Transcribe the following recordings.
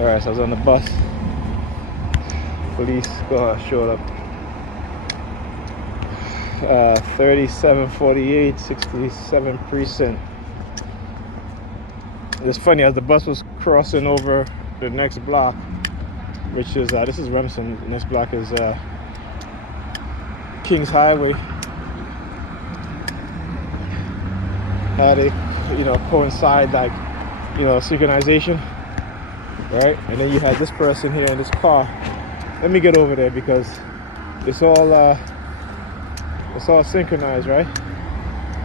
Alright, so I was on the bus. Police showed up. 3748, 67 precinct. It's funny, as the bus was crossing over the next block, which is this is Remsen, and this block is Kings Highway. How they, coincide, like, synchronization, right? And then you had this person here in this car. Let me get over there because it's all synchronized, right?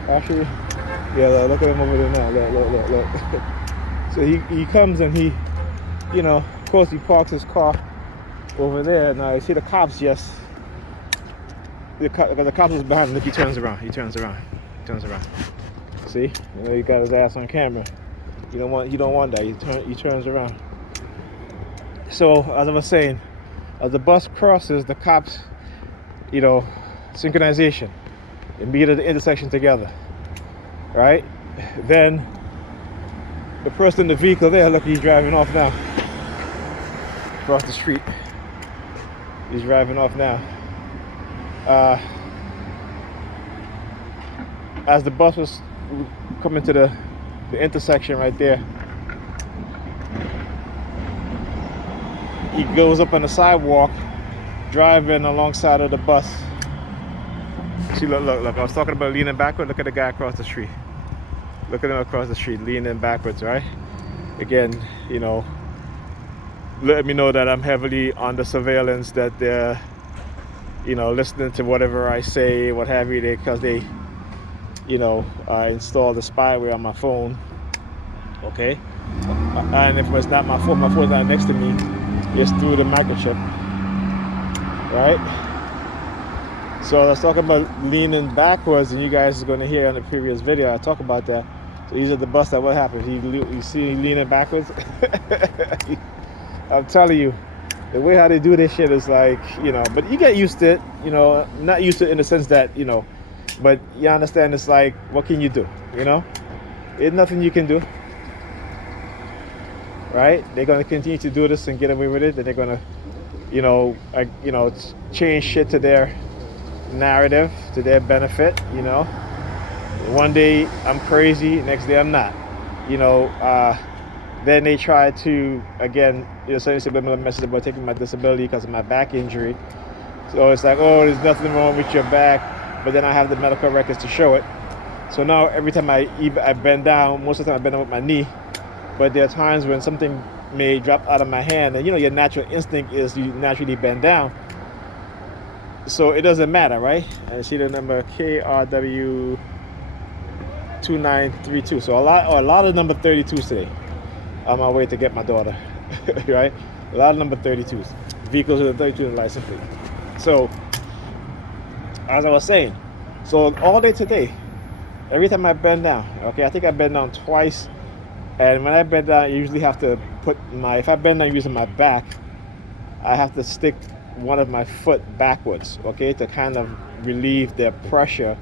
Actually, yeah, look at him over there now. Look. So he comes and he, of course he parks his car over there. Now you see the cops, yes. The cop was behind him. Look, he turns around. See, he got his ass on camera. You don't want that. He turns around. So as I was saying, as the bus crosses, the cops, synchronization, and meet at the intersection together, right? Then the person in the vehicle there, look, he's driving off now. Across the street. He's driving off now. As the bus was coming to the intersection right there, he goes up on the sidewalk, driving alongside of the bus. See, look, I was talking about leaning backward. Look at the guy across the street. Look at him across the street, leaning backwards, right? Again, let me know that I'm heavily under surveillance, that they're, listening to whatever I say, what have you, because they installed the spyware on my phone, okay? And if it's not my phone is not next to me, it's through the microchip, right? So I was talking about leaning backwards, and you guys are going to hear on the previous video, I talk about that. So he's at the bus, what happened? You see him leaning backwards? I'm telling you, the way how they do this shit is like, but you get used to it, not used to it in the sense that, but you understand, it's like, what can you do, There's nothing you can do, right? They're going to continue to do this and get away with it, and they're going to, change shit to their narrative, to their benefit, One day I'm crazy, next day I'm not, Then they try to, again, send a subliminal message about taking my disability because of my back injury. So it's like, oh, there's nothing wrong with your back, but then I have the medical records to show it. So now every time I bend down, most of the time I bend down with my knee, but there are times when something may drop out of my hand, and your natural instinct is you naturally bend down. So it doesn't matter, right? And see the number KRW 2932. So a lot of number 32s today. On my way to get my daughter, right? A lot of number 32s, vehicles with a 32 license plate. So, as I was saying, so all day today, every time I bend down, okay, I think I bend down twice, and when I bend down, I usually have to if I bend down using my back, I have to stick one of my foot backwards, okay, to kind of relieve the pressure,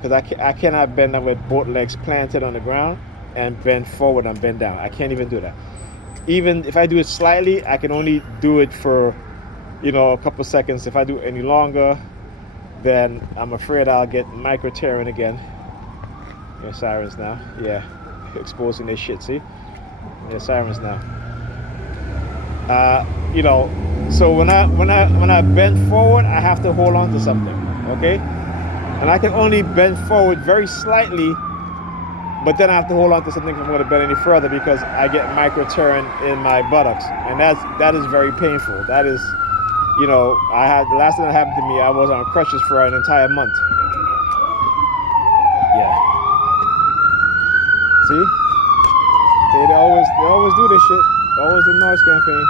because I cannot bend down with both legs planted on the ground and bend forward and bend down. I can't even do that. Even if I do it slightly, I can only do it for, a couple seconds. If I do it any longer, then I'm afraid I'll get micro tearing again. Sirens now. Yeah, exposing their shit, see? Sirens now. So when I bend forward, I have to hold on to something, okay? And I can only bend forward very slightly, but then I have to hold on to something if I'm going to bend any further, because I get micro tearing in my buttocks, and that is very painful. That is, the last time that happened to me, I was on crutches for an entire month. Yeah. See? They always do this shit. Always the noise campaign.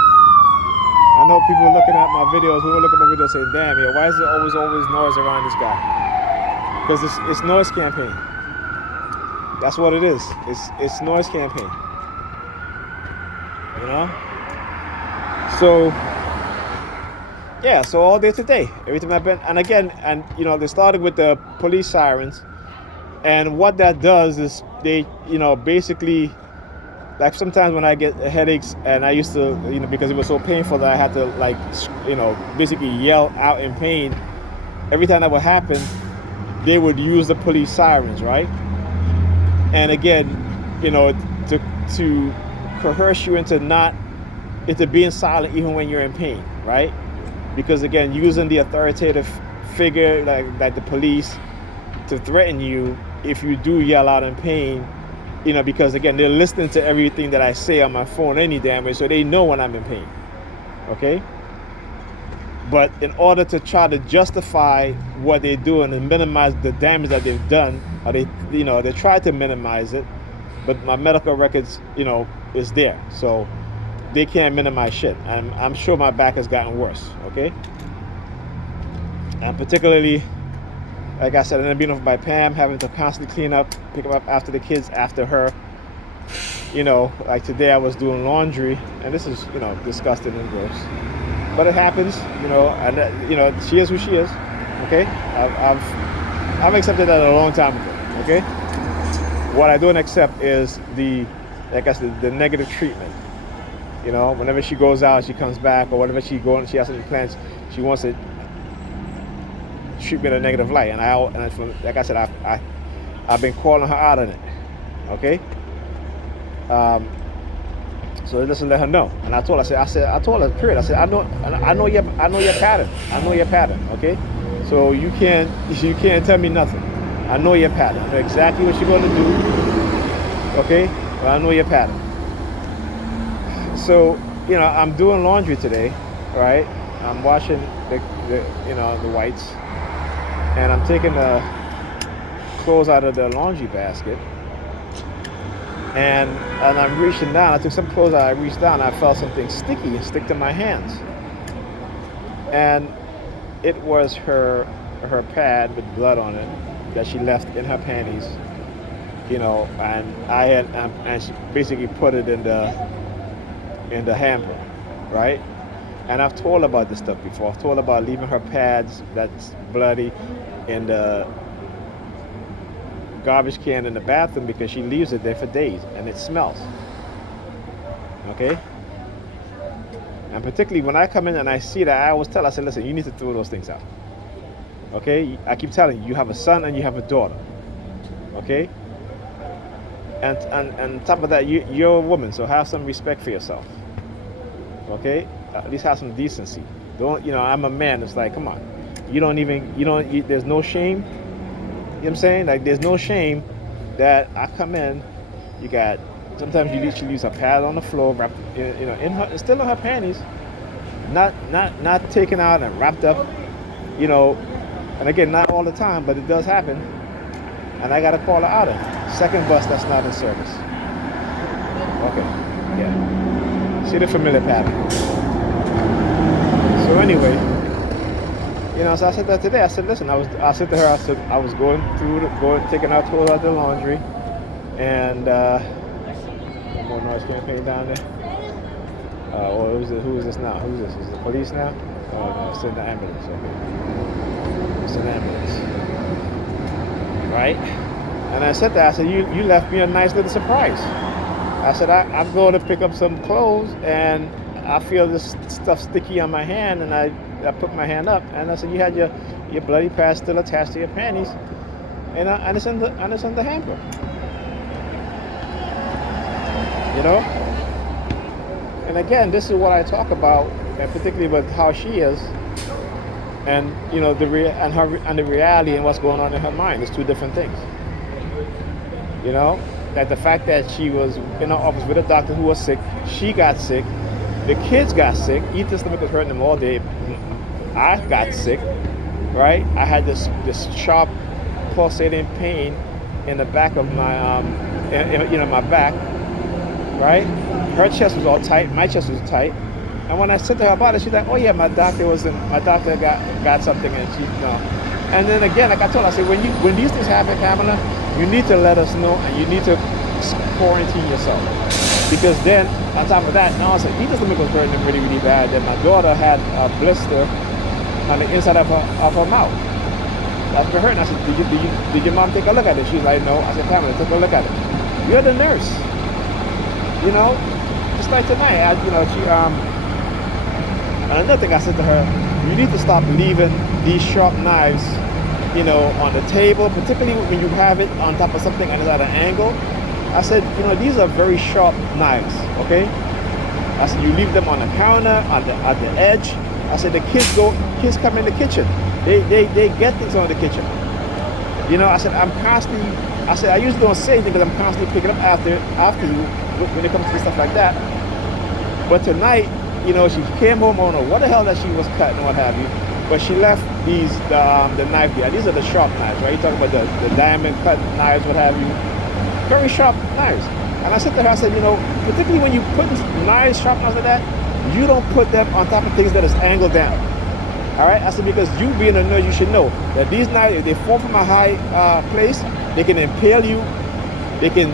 I know people looking at my videos, who will look at my videos saying, damn, why is there always noise around this guy? Because it's noise campaign. That's what it is. It's noise campaign. So yeah, so all day today, every time I've been, and again, and they started with the police sirens, and what that does is they, basically like sometimes when I get headaches, and I used to, because it was so painful that I had to like, basically yell out in pain. Every time that would happen, they would use the police sirens, right? And again, to coerce you into being silent even when you're in pain, right? Because again, using the authoritative figure like the police to threaten you if you do yell out in pain, because again, they're listening to everything that I say on my phone any damn way, so they know when I'm in pain. Okay? But in order to try to justify what they're doing and minimize the damage that they've done, or they try to minimize it, but my medical records, is there. So they can't minimize shit. And I'm sure my back has gotten worse, okay? And particularly, like I said, being off by Pam, having to constantly clean up, pick up after the kids, after her. Like today I was doing laundry, and this is, disgusting and gross. But it happens, and she is who she is, okay? I've accepted that a long time ago, okay? What I don't accept is the negative treatment. Whenever she goes out, she comes back, or whenever she has any plans, she wants to treat me in a negative light, and like I said, I've been calling her out on it, okay? So just to let her know, and I told her, period. I said, I know your pattern. I know your pattern, okay? So you can't tell me nothing. I know your pattern. I know exactly what you're gonna do, okay? But I know your pattern. So I'm doing laundry today, right? I'm washing the whites, and I'm taking the clothes out of the laundry basket. And I'm reaching down. I took some clothes out. I reached down. I felt something sticky and stick to my hands. And it was her pad with blood on it that she left in her panties. And she basically put it in the hamper, right? And I've told her about this stuff before. I've told her about leaving her pads that's bloody in the garbage can in the bathroom because she leaves it there for days and it smells. Okay? And particularly when I come in and I see that, I always tell her, I said, listen, you need to throw those things out. Okay? I keep telling you, you have a son and you have a daughter. Okay? And on top of that, you're a woman, so have some respect for yourself. Okay? At least have some decency. Don't, I'm a man. It's like, come on. There's no shame. You know what I'm saying? Like, there's no shame that I come in, sometimes she leaves her pad on the floor, wrapped, still in her panties, not taken out and wrapped up, and again, not all the time, but it does happen, and I gotta call her out on it. Second bus that's not in service. Okay, yeah. See the familiar pattern. So anyway, so I said that today. I said, listen, I said to her, I was going taking out clothes out the laundry, and more noise campaign down there. Who is this now? Who's this? Is it the police now? Oh no, it's in the ambulance. Okay, it's in the ambulance, right? And I said that. I said, you left me a nice little surprise. I said, I'm going to pick up some clothes, and I feel this stuff sticky on my hand, and I put my hand up, and I said, you had your bloody pad still attached to your panties, and it's in the hamper. And again, this is what I talk about, and particularly with how she is, and the reality and what's going on in her mind. It's two different things. That the fact that she was in her office with a doctor who was sick, she got sick, the kids got sick, Ethan's stomach was hurting them all day. I got sick, right? I had this sharp pulsating pain in the back of my my back, right? Her chest was all tight, my chest was tight. And when I said to her about it, she's like, oh yeah, my doctor got something, and she And then again, like I told her, I said, when these things happen, Pamela, you need to let us know, and you need to quarantine yourself. Because then, on top of that, now I said, Ethan's stomach was hurting really, really bad. Then my daughter had a blister on the inside of her mouth. That's been hurting. I said, did your mom take a look at it? She's like, no. I said, Pamela, take a look at it. You're the nurse. You know, just like tonight, and another thing I said to her, you need to stop leaving these sharp knives, on the table, particularly when you have it on top of something and it's at an angle. I said, these are very sharp knives, okay? I said, you leave them on the counter, at the edge. I said, the kids come in the kitchen. They get things on the kitchen. I said, I usually don't say anything because I'm constantly picking up after you when it comes to stuff like that. But tonight, she came home, I don't know what the hell that she was cutting or what have you, but she left the knife there. These are the sharp knives, right? You're talking about the diamond cut knives, what have you. Very sharp knives. And I said to her, I said, particularly when you put knives, sharp knives like that, you don't put them on top of things that is angled down. All right? I said, because you being a nurse, you should know that these knives, if they fall from a high place, they can impale you. They can,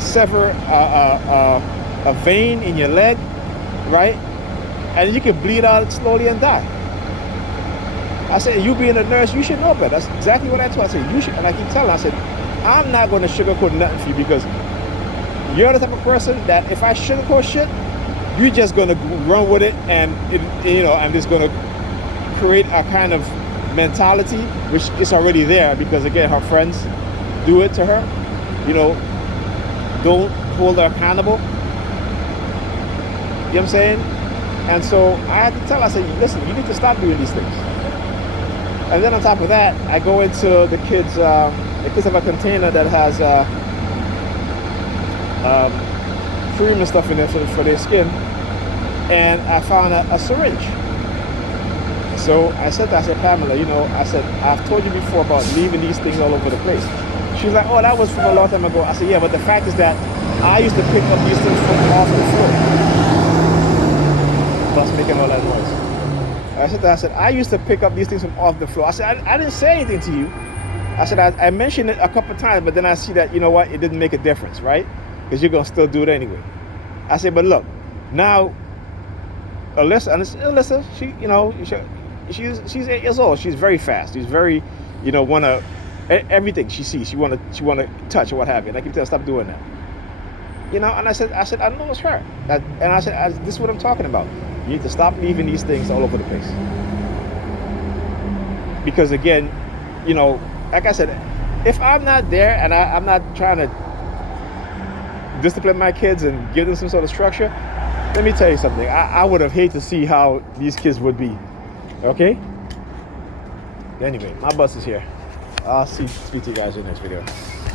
sever a vein in your leg, right? And you can bleed out slowly and die. I said, you being a nurse, you should know better. That's exactly what I told her. I said, you should, and I keep telling her, I said, I'm not going to sugarcoat nothing for you because you're the type of person that if I sugarcoat shit, you're just going to run with it and, I'm just going to create a kind of mentality, which is already there because, again, her friends do it to her. Don't hold her accountable. You know what I'm saying? And so I had to tell her, I said, listen, you need to stop doing these things. And then on top of that, I go into the kids have a container that has cream and stuff in there for their skin. And I found a syringe. So I said, Pamela, I said, I've told you before about leaving these things all over the place. She was like, oh, that was from a long time ago. I said, yeah, but the fact is that I used to pick up these things from off the floor. Plus making all that noise. I said, I used to pick up these things from off the floor. I said, I didn't say anything to you. I said, I mentioned it a couple of times, but then I see that, it didn't make a difference, right? Because you're going to still do it anyway. I said, but look, now, Alyssa, she's 8 years old. She's very fast. She's very, everything she sees, she want to touch or what have you. And I keep telling her, stop doing that. And I said, I know it's her. And I said, this is what I'm talking about. You need to stop leaving these things all over the place. Because again, like I said, if I'm not there and I'm not trying to discipline my kids and give them some sort of structure, let me tell you something. I would have hated to see how these kids would be. Okay? Anyway, my bus is here. I'll speak to you guys in the next video.